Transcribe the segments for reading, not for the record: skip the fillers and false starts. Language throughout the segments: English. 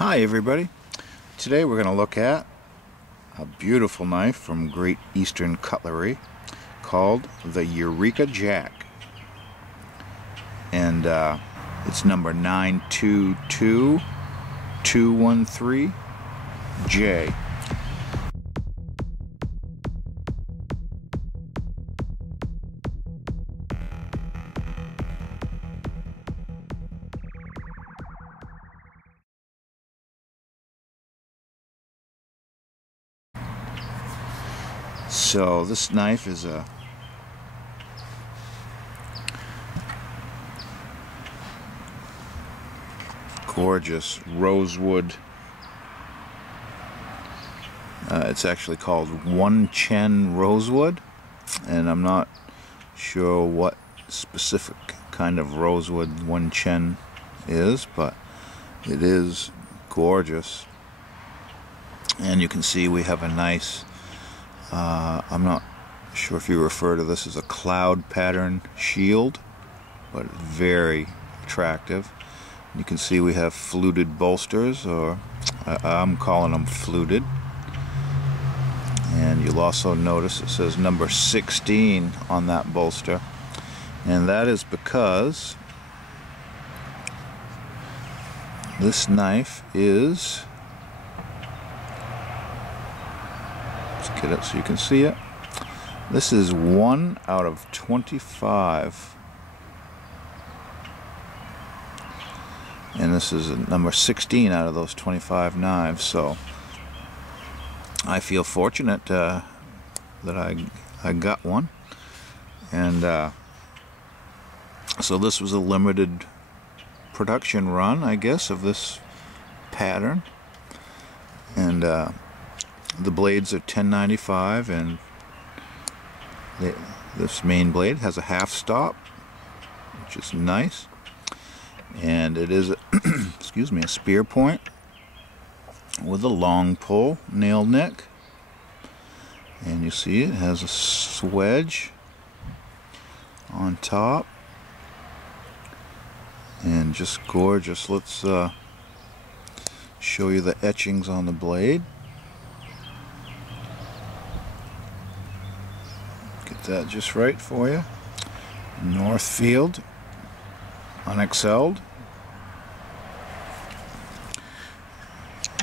Hi everybody. Today we're going to look at a beautiful knife from Great Eastern Cutlery called the EUREKA Jack. And it's number 922213J. So this knife is a gorgeous rosewood. It's actually called CHEN Rosewood, and I'm not sure what specific kind of rosewood CHEN is, but it is gorgeous. And you can see we have a nice I'm not sure if you refer to this as a cloud pattern shield, but very attractive. You can see we have fluted bolsters, or I'm calling them fluted. And you'll also notice it says number 16 on that bolster, and that is because this knife is, get it so you can see it. This is 1 out of 25, and this is number 16 out of those 25 knives. So I feel fortunate that I got one, and so this was a limited production run, I guess, of this pattern. And the blades are 1095, and this main blade has a half stop, which is nice, and it is a excuse me, a spear point with a long pull nail neck, and you see it has a swedge on top, and just gorgeous. Let's show you the etchings on the blade. That just right for you. Northfield, unexcelled.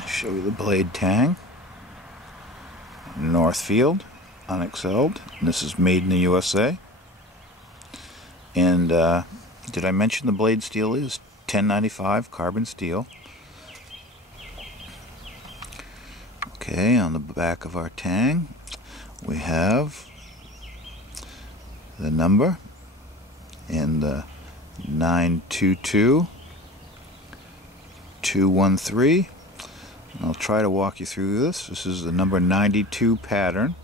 Show you the blade tang. Northfield, unexcelled. And this is made in the USA. And did I mention the blade steel is 1095 carbon steel? Okay, on the back of our tang we have the number and the 922213. I'll try to walk you through this. This is the number 92 pattern,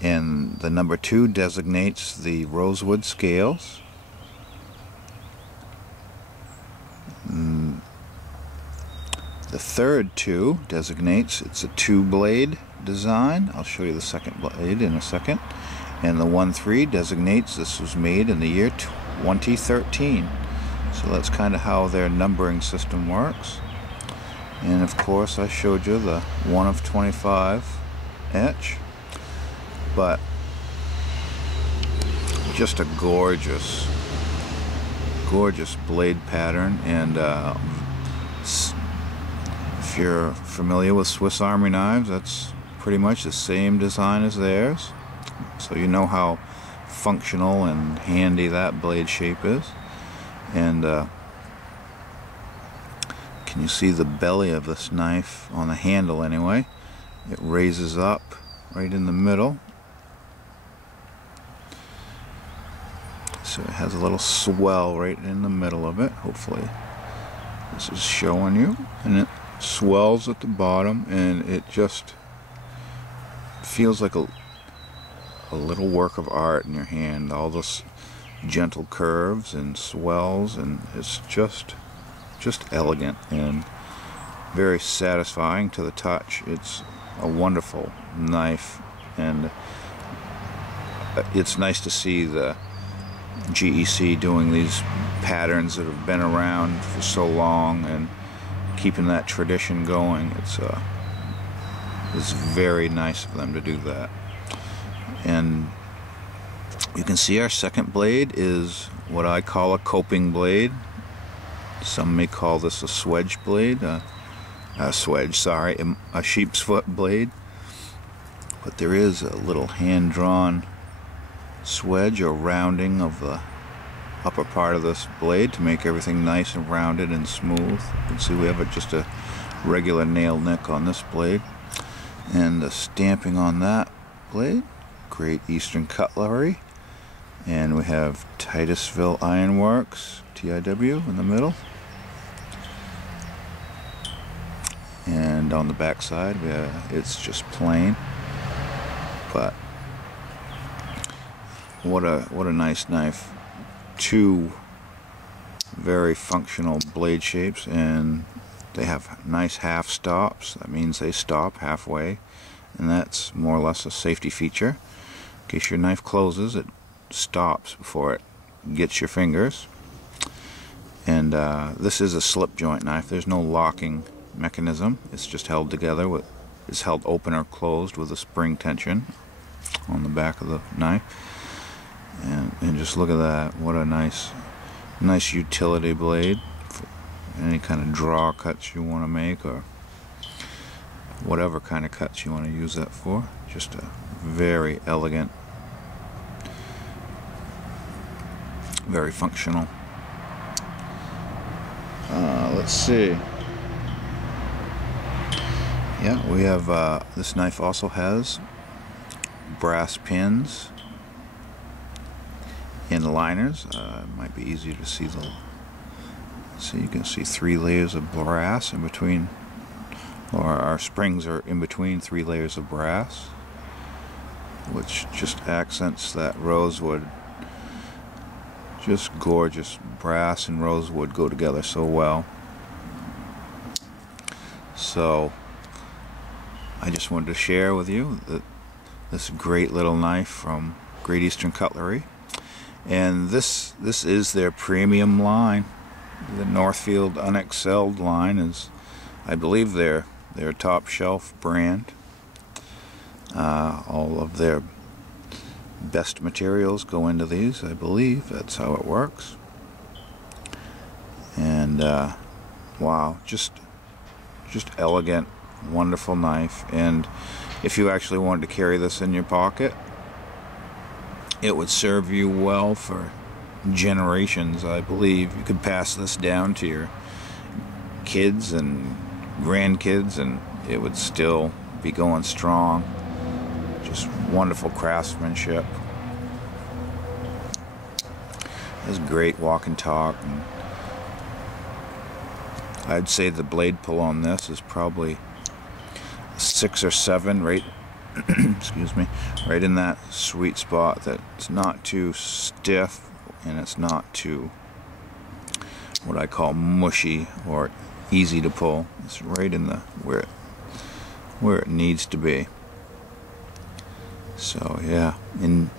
and the number 2 designates the rosewood scales. The third 2 designates it's a 2-blade design. I'll show you the second blade in a second. And the 1-3 designates this was made in the year 2013. So that's kind of how their numbering system works. And of course I showed you the 1 of 25 etch, but just a gorgeous blade pattern. And if you're familiar with Swiss Army knives, that's pretty much the same design as theirs, so you know how functional and handy that blade shape is. And can you see the belly of this knife on the handle anyway? It raises up right in the middle, so it has a little swell right in the middle of it. Hopefully this is showing you. And it swells at the bottom, and it just feels like a little work of art in your hand. All those gentle curves and swells, and it's just elegant and very satisfying to the touch. It's a wonderful knife, and it's nice to see the GEC doing these patterns that have been around for so long and keeping that tradition going. It's very nice of them to do that. And you can see our second blade is what I call a coping blade. Some may call this a swedge blade, a sheep's foot blade. But there is a little hand-drawn swedge or rounding of the upper part of this blade to make everything nice and rounded and smooth. You can see we have just a regular nail nick on this blade. And the stamping on that blade, Great Eastern Cutlery. And we have Titusville Ironworks, TIW, in the middle. And on the back side, it's just plain. But what a nice knife. Two very functional blade shapes, and they have nice half stops. That means they stop halfway, and that's more or less a safety feature. In case your knife closes, it stops before it gets your fingers. And this is a slip joint knife. There's no locking mechanism. It's just held together it's held open or closed with a spring tension on the back of the knife. And just look at that. What a nice utility blade for any kind of draw cuts you want to make, or whatever kind of cuts you want to use that for. Just a very elegant, very functional. Let's see. Yeah, we have this knife also has brass pins and liners. It might be easier to see so you can see 3 layers of brass in between, or our springs are in between 3 layers of brass, which just accents that rosewood. Just gorgeous. Brass and rosewood go together so well. So I just wanted to share with you this great little knife from Great Eastern Cutlery. And this is their premium line. The Northfield Unexcelled line is, I believe, their top shelf brand. All of their best materials go into these, I believe. That's how it works. And wow, just elegant, wonderful knife. And if you actually wanted to carry this in your pocket, it would serve you well for generations, I believe. You could pass this down to your kids and grandkids, and it would still be going strong. Just wonderful craftsmanship. It's great walk and talk. And I'd say the blade pull on this is probably 6 or 7, right? Excuse me, right in that sweet spot. That's not too stiff, and it's not too what I call mushy or easy to pull. It's right in the where it needs to be. So yeah, and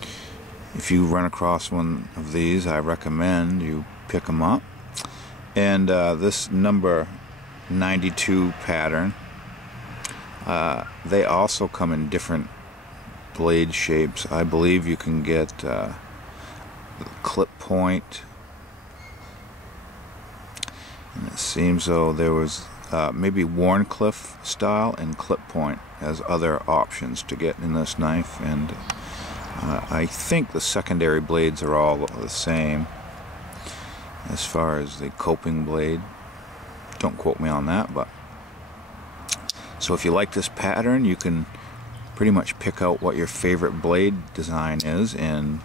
if you run across one of these, I recommend you pick them up. And this number 92 pattern, they also come in different blade shapes. I believe you can get clip point, and it seems though there was maybe Warncliffe style and clip point as other options to get in this knife. And I think the secondary blades are all the same as far as the coping blade. Don't quote me on that, but so if you like this pattern, you can pretty much pick out what your favorite blade design is, and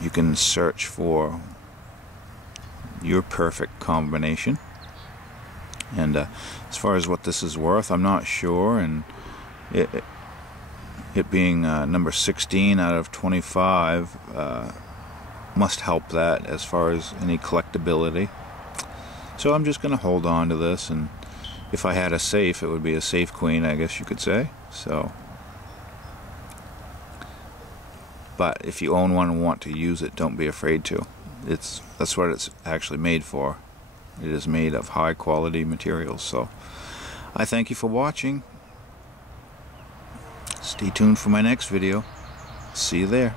you can search for your perfect combination. And as far as what this is worth, I'm not sure, and it being number 16 out of 25 must help that as far as any collectability. So I'm just going to hold on to this, and if I had a safe, it would be a safe queen, I guess you could say. So But if you own one and want to use it, don't be afraid to. That's what it's actually made for. It is made of high quality materials. So I thank you for watching. Stay tuned for my next video. See you there.